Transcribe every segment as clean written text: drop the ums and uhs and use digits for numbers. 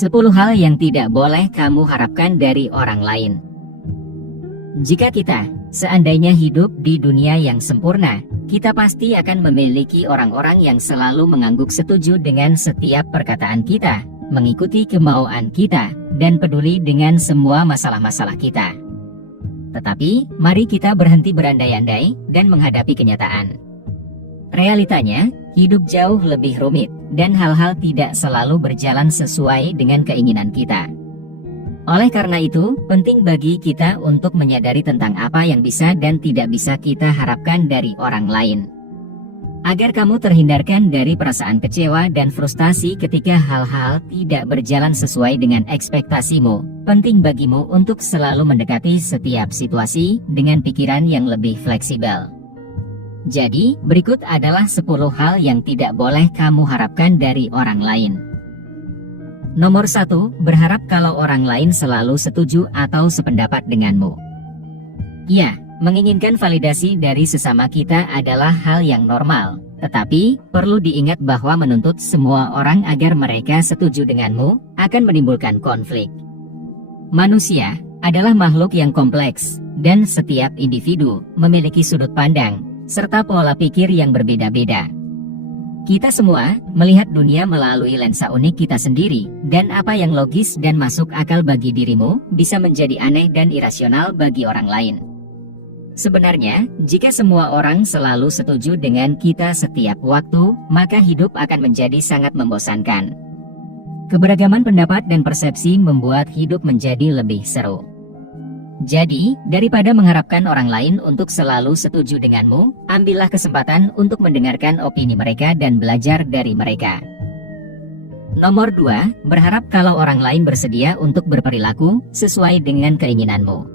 10 hal yang tidak boleh kamu harapkan dari orang lain. Jika kita seandainya hidup di dunia yang sempurna, kita pasti akan memiliki orang-orang yang selalu mengangguk setuju dengan setiap perkataan kita, mengikuti kemauan kita, dan peduli dengan semua masalah-masalah kita. Tetapi, mari kita berhenti berandai-andai dan menghadapi kenyataan. Realitanya, hidup jauh lebih rumit, dan hal-hal tidak selalu berjalan sesuai dengan keinginan kita. Oleh karena itu, penting bagi kita untuk menyadari tentang apa yang bisa dan tidak bisa kita harapkan dari orang lain. Agar kamu terhindarkan dari perasaan kecewa dan frustasi ketika hal-hal tidak berjalan sesuai dengan ekspektasimu, penting bagimu untuk selalu mendekati setiap situasi dengan pikiran yang lebih fleksibel. Jadi, berikut adalah 10 hal yang tidak boleh kamu harapkan dari orang lain. Nomor 1, berharap kalau orang lain selalu setuju atau sependapat denganmu. Ya, menginginkan validasi dari sesama kita adalah hal yang normal, tetapi perlu diingat bahwa menuntut semua orang agar mereka setuju denganmu akan menimbulkan konflik. Manusia adalah makhluk yang kompleks, dan setiap individu memiliki sudut pandang serta pola pikir yang berbeda-beda. Kita semua melihat dunia melalui lensa unik kita sendiri, dan apa yang logis dan masuk akal bagi dirimu bisa menjadi aneh dan irasional bagi orang lain. Sebenarnya, jika semua orang selalu setuju dengan kita setiap waktu, maka hidup akan menjadi sangat membosankan. Keberagaman pendapat dan persepsi membuat hidup menjadi lebih seru. Jadi, daripada mengharapkan orang lain untuk selalu setuju denganmu, ambillah kesempatan untuk mendengarkan opini mereka dan belajar dari mereka. Nomor 2, berharap kalau orang lain bersedia untuk berperilaku sesuai dengan keinginanmu.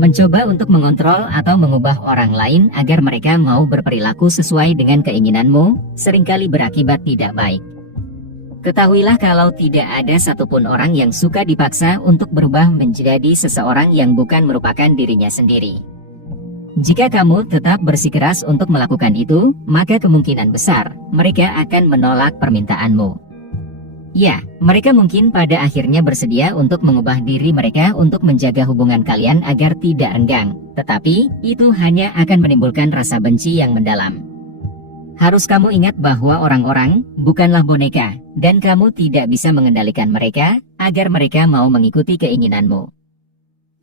Mencoba untuk mengontrol atau mengubah orang lain agar mereka mau berperilaku sesuai dengan keinginanmu, seringkali berakibat tidak baik. Ketahuilah kalau tidak ada satupun orang yang suka dipaksa untuk berubah menjadi seseorang yang bukan merupakan dirinya sendiri. Jika kamu tetap bersikeras untuk melakukan itu, maka kemungkinan besar mereka akan menolak permintaanmu. Ya, mereka mungkin pada akhirnya bersedia untuk mengubah diri mereka untuk menjaga hubungan kalian agar tidak renggang, tetapi itu hanya akan menimbulkan rasa benci yang mendalam. Harus kamu ingat bahwa orang-orang bukanlah boneka, dan kamu tidak bisa mengendalikan mereka agar mereka mau mengikuti keinginanmu.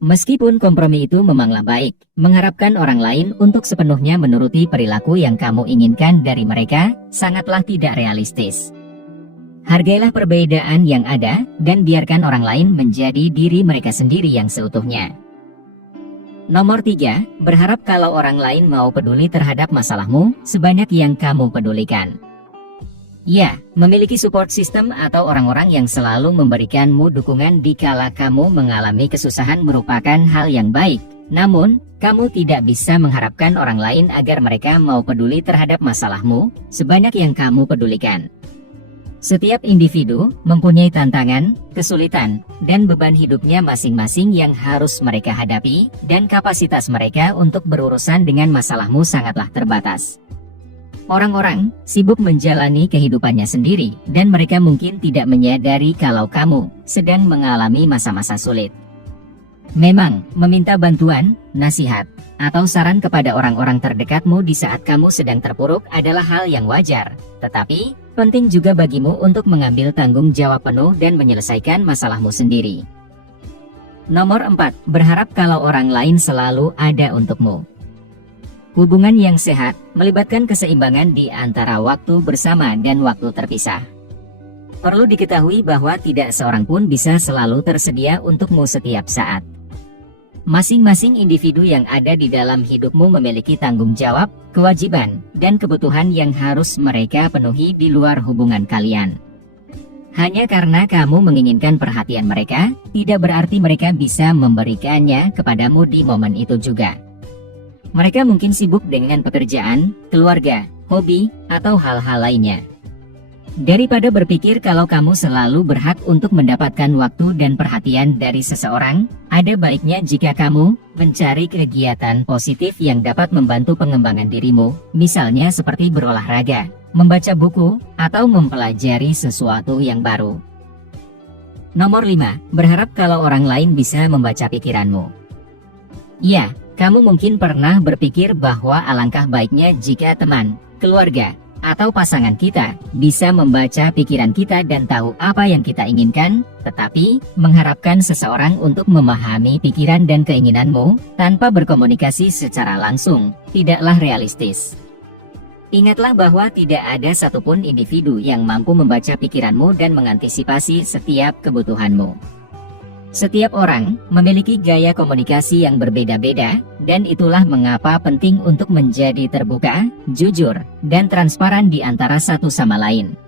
Meskipun kompromi itu memanglah baik, mengharapkan orang lain untuk sepenuhnya menuruti perilaku yang kamu inginkan dari mereka sangatlah tidak realistis. Hargailah perbedaan yang ada, dan biarkan orang lain menjadi diri mereka sendiri yang seutuhnya. Nomor 3, berharap kalau orang lain mau peduli terhadap masalahmu sebanyak yang kamu pedulikan. Ya, memiliki support system atau orang-orang yang selalu memberikanmu dukungan dikala kamu mengalami kesusahan merupakan hal yang baik. Namun, kamu tidak bisa mengharapkan orang lain agar mereka mau peduli terhadap masalahmu sebanyak yang kamu pedulikan. Setiap individu mempunyai tantangan, kesulitan, dan beban hidupnya masing-masing yang harus mereka hadapi, dan kapasitas mereka untuk berurusan dengan masalahmu sangatlah terbatas. Orang-orang sibuk menjalani kehidupannya sendiri, dan mereka mungkin tidak menyadari kalau kamu sedang mengalami masa-masa sulit. Memang, meminta bantuan, nasihat, atau saran kepada orang-orang terdekatmu di saat kamu sedang terpuruk adalah hal yang wajar, tetapi penting juga bagimu untuk mengambil tanggung jawab penuh dan menyelesaikan masalahmu sendiri. Nomor 4, berharap kalau orang lain selalu ada untukmu. Hubungan yang sehat melibatkan keseimbangan di antara waktu bersama dan waktu terpisah. Perlu diketahui bahwa tidak seorang pun bisa selalu tersedia untukmu setiap saat. Masing-masing individu yang ada di dalam hidupmu memiliki tanggung jawab, kewajiban, dan kebutuhan yang harus mereka penuhi di luar hubungan kalian. Hanya karena kamu menginginkan perhatian mereka, tidak berarti mereka bisa memberikannya kepadamu di momen itu juga. Mereka mungkin sibuk dengan pekerjaan, keluarga, hobi, atau hal-hal lainnya. Daripada berpikir kalau kamu selalu berhak untuk mendapatkan waktu dan perhatian dari seseorang, ada baiknya jika kamu mencari kegiatan positif yang dapat membantu pengembangan dirimu, misalnya seperti berolahraga, membaca buku, atau mempelajari sesuatu yang baru. Nomor 5. Berharap kalau orang lain bisa membaca pikiranmu. Ya, kamu mungkin pernah berpikir bahwa alangkah baiknya jika teman, keluarga, atau pasangan kita bisa membaca pikiran kita dan tahu apa yang kita inginkan, tetapi mengharapkan seseorang untuk memahami pikiran dan keinginanmu tanpa berkomunikasi secara langsung tidaklah realistis. Ingatlah bahwa tidak ada satupun individu yang mampu membaca pikiranmu dan mengantisipasi setiap kebutuhanmu. Setiap orang memiliki gaya komunikasi yang berbeda-beda, dan itulah mengapa penting untuk menjadi terbuka, jujur, dan transparan di antara satu sama lain.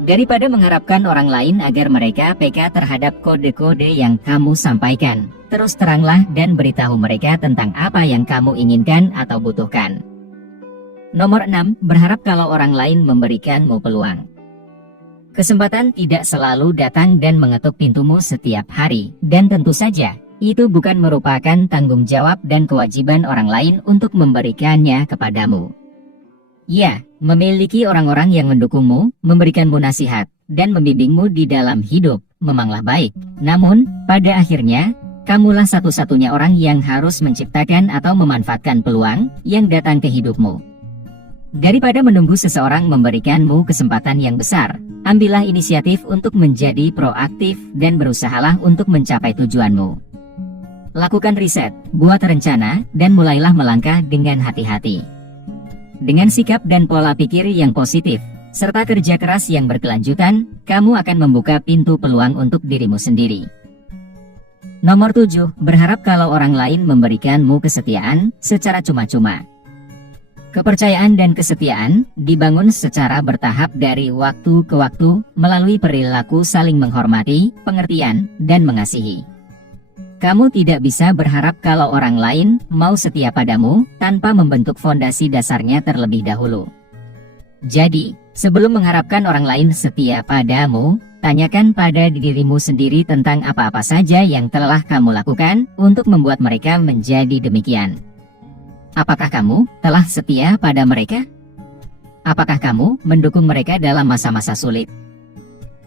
Daripada mengharapkan orang lain agar mereka peka terhadap kode-kode yang kamu sampaikan, terus teranglah dan beritahu mereka tentang apa yang kamu inginkan atau butuhkan. Nomor 6. Berharap kalau orang lain memberikanmu peluang. Kesempatan tidak selalu datang dan mengetuk pintumu setiap hari, dan tentu saja, itu bukan merupakan tanggung jawab dan kewajiban orang lain untuk memberikannya kepadamu. Ya, memiliki orang-orang yang mendukungmu, memberikanmu nasihat, dan membimbingmu di dalam hidup, memanglah baik. Namun, pada akhirnya, kamulah satu-satunya orang yang harus menciptakan atau memanfaatkan peluang yang datang ke hidupmu. Daripada menunggu seseorang memberikanmu kesempatan yang besar, ambillah inisiatif untuk menjadi proaktif dan berusahalah untuk mencapai tujuanmu. Lakukan riset, buat rencana, dan mulailah melangkah dengan hati-hati. Dengan sikap dan pola pikir yang positif, serta kerja keras yang berkelanjutan, kamu akan membuka pintu peluang untuk dirimu sendiri. Nomor 7. Berharap kalau orang lain memberikanmu kesetiaan secara cuma-cuma. Kepercayaan dan kesetiaan dibangun secara bertahap dari waktu ke waktu melalui perilaku saling menghormati, pengertian, dan mengasihi. Kamu tidak bisa berharap kalau orang lain mau setia padamu tanpa membentuk fondasi dasarnya terlebih dahulu. Jadi, sebelum mengharapkan orang lain setia padamu, tanyakan pada dirimu sendiri tentang apa-apa saja yang telah kamu lakukan untuk membuat mereka menjadi demikian. Apakah kamu telah setia pada mereka? Apakah kamu mendukung mereka dalam masa-masa sulit?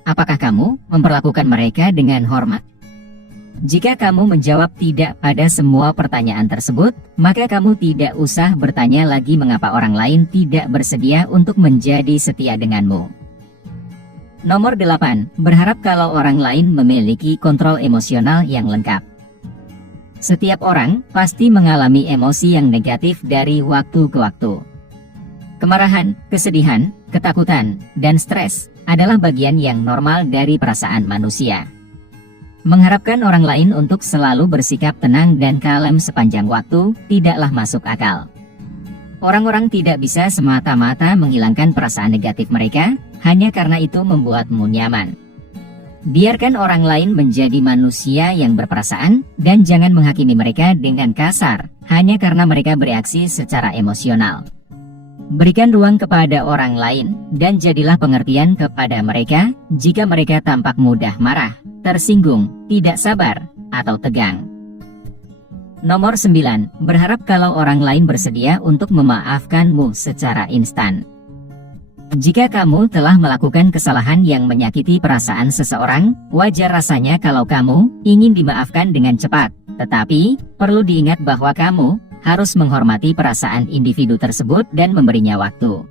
Apakah kamu memperlakukan mereka dengan hormat? Jika kamu menjawab tidak pada semua pertanyaan tersebut, maka kamu tidak usah bertanya lagi mengapa orang lain tidak bersedia untuk menjadi setia denganmu. Nomor 8. Berharap kalau orang lain memiliki kontrol emosional yang lengkap. Setiap orang pasti mengalami emosi yang negatif dari waktu ke waktu. Kemarahan, kesedihan, ketakutan, dan stres adalah bagian yang normal dari perasaan manusia. Mengharapkan orang lain untuk selalu bersikap tenang dan kalem sepanjang waktu tidaklah masuk akal. Orang-orang tidak bisa semata-mata menghilangkan perasaan negatif mereka hanya karena itu membuatmu nyaman. Biarkan orang lain menjadi manusia yang berperasaan dan jangan menghakimi mereka dengan kasar hanya karena mereka bereaksi secara emosional. Berikan ruang kepada orang lain dan jadilah pengertian kepada mereka jika mereka tampak mudah marah, tersinggung, tidak sabar, atau tegang. Nomor 9. Berharap kalau orang lain bersedia untuk memaafkanmu secara instan. Jika kamu telah melakukan kesalahan yang menyakiti perasaan seseorang, wajar rasanya kalau kamu ingin dimaafkan dengan cepat. Tetapi, perlu diingat bahwa kamu harus menghormati perasaan individu tersebut dan memberinya waktu.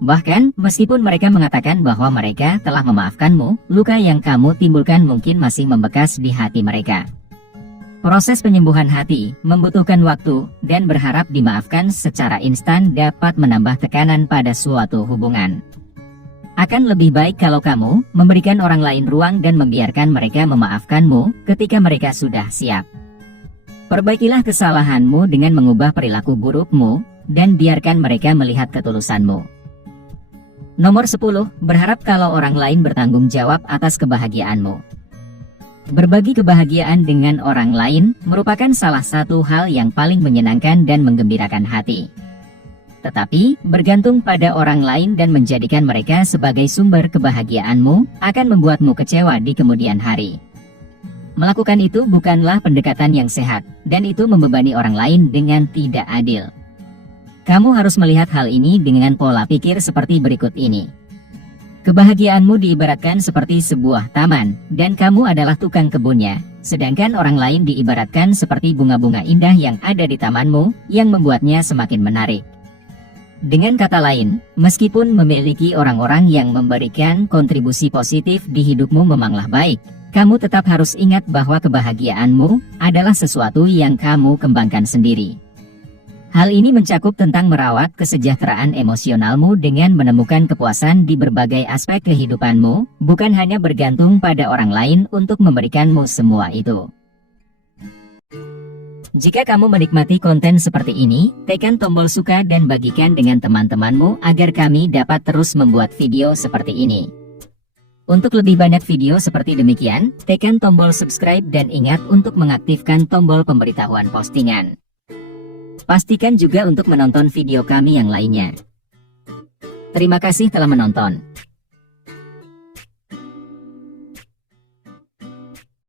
Bahkan, meskipun mereka mengatakan bahwa mereka telah memaafkanmu, luka yang kamu timbulkan mungkin masih membekas di hati mereka. Proses penyembuhan hati membutuhkan waktu, dan berharap dimaafkan secara instan dapat menambah tekanan pada suatu hubungan. Akan lebih baik kalau kamu memberikan orang lain ruang dan membiarkan mereka memaafkanmu ketika mereka sudah siap. Perbaikilah kesalahanmu dengan mengubah perilaku burukmu, dan biarkan mereka melihat ketulusanmu. Nomor 10. Berharap kalau orang lain bertanggung jawab atas kebahagiaanmu. Berbagi kebahagiaan dengan orang lain merupakan salah satu hal yang paling menyenangkan dan menggembirakan hati. Tetapi, bergantung pada orang lain dan menjadikan mereka sebagai sumber kebahagiaanmu akan membuatmu kecewa di kemudian hari. Melakukan itu bukanlah pendekatan yang sehat, dan itu membebani orang lain dengan tidak adil. Kamu harus melihat hal ini dengan pola pikir seperti berikut ini. Kebahagiaanmu diibaratkan seperti sebuah taman, dan kamu adalah tukang kebunnya, sedangkan orang lain diibaratkan seperti bunga-bunga indah yang ada di tamanmu, yang membuatnya semakin menarik. Dengan kata lain, meskipun memiliki orang-orang yang memberikan kontribusi positif di hidupmu memanglah baik, kamu tetap harus ingat bahwa kebahagiaanmu adalah sesuatu yang kamu kembangkan sendiri. Hal ini mencakup tentang merawat kesejahteraan emosionalmu dengan menemukan kepuasan di berbagai aspek kehidupanmu, bukan hanya bergantung pada orang lain untuk memberikanmu semua itu. Jika kamu menikmati konten seperti ini, tekan tombol suka dan bagikan dengan teman-temanmu agar kami dapat terus membuat video seperti ini. Untuk lebih banyak video seperti demikian, tekan tombol subscribe dan ingat untuk mengaktifkan tombol pemberitahuan postingan. Pastikan juga untuk menonton video kami yang lainnya. Terima kasih telah menonton.